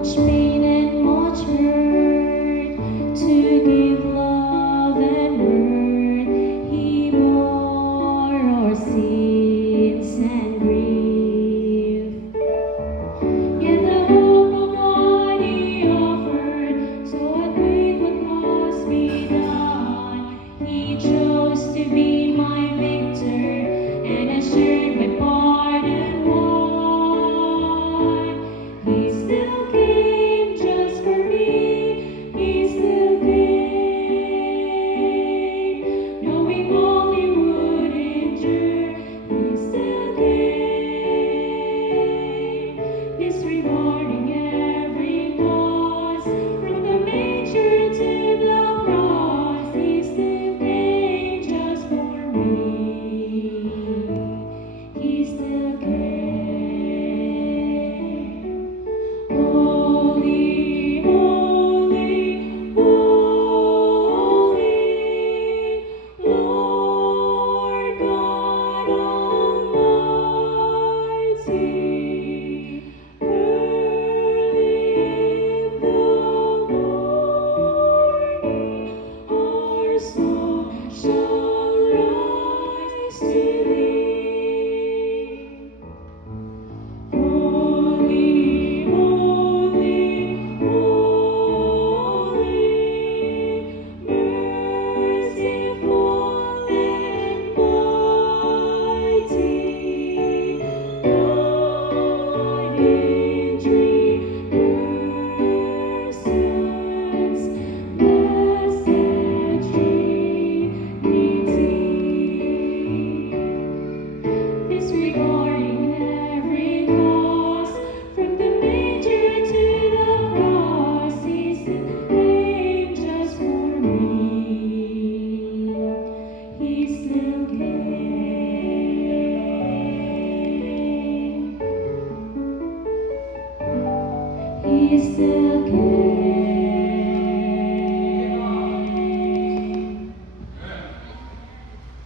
much pain and much hurt to give love and worth. He bore our sins and grief. Yet the hope of what He offered, so I did what must be done. He chose to be my victor and assured my pardon won. He still came just for me. He still came, knowing all He would endure. He still came, disregarding every cause. From the manger to the cross, He still came just for me. He still came. Holy, holy, holy, Lord God Almighty. Early in the morning, our song shall rise to Thee. Holy, holy, holy, merciful and mighty, God in three persons, blessed Trinity. Disregarding every cause, from the manger to the cross, He still came just for me. He still came. He still came.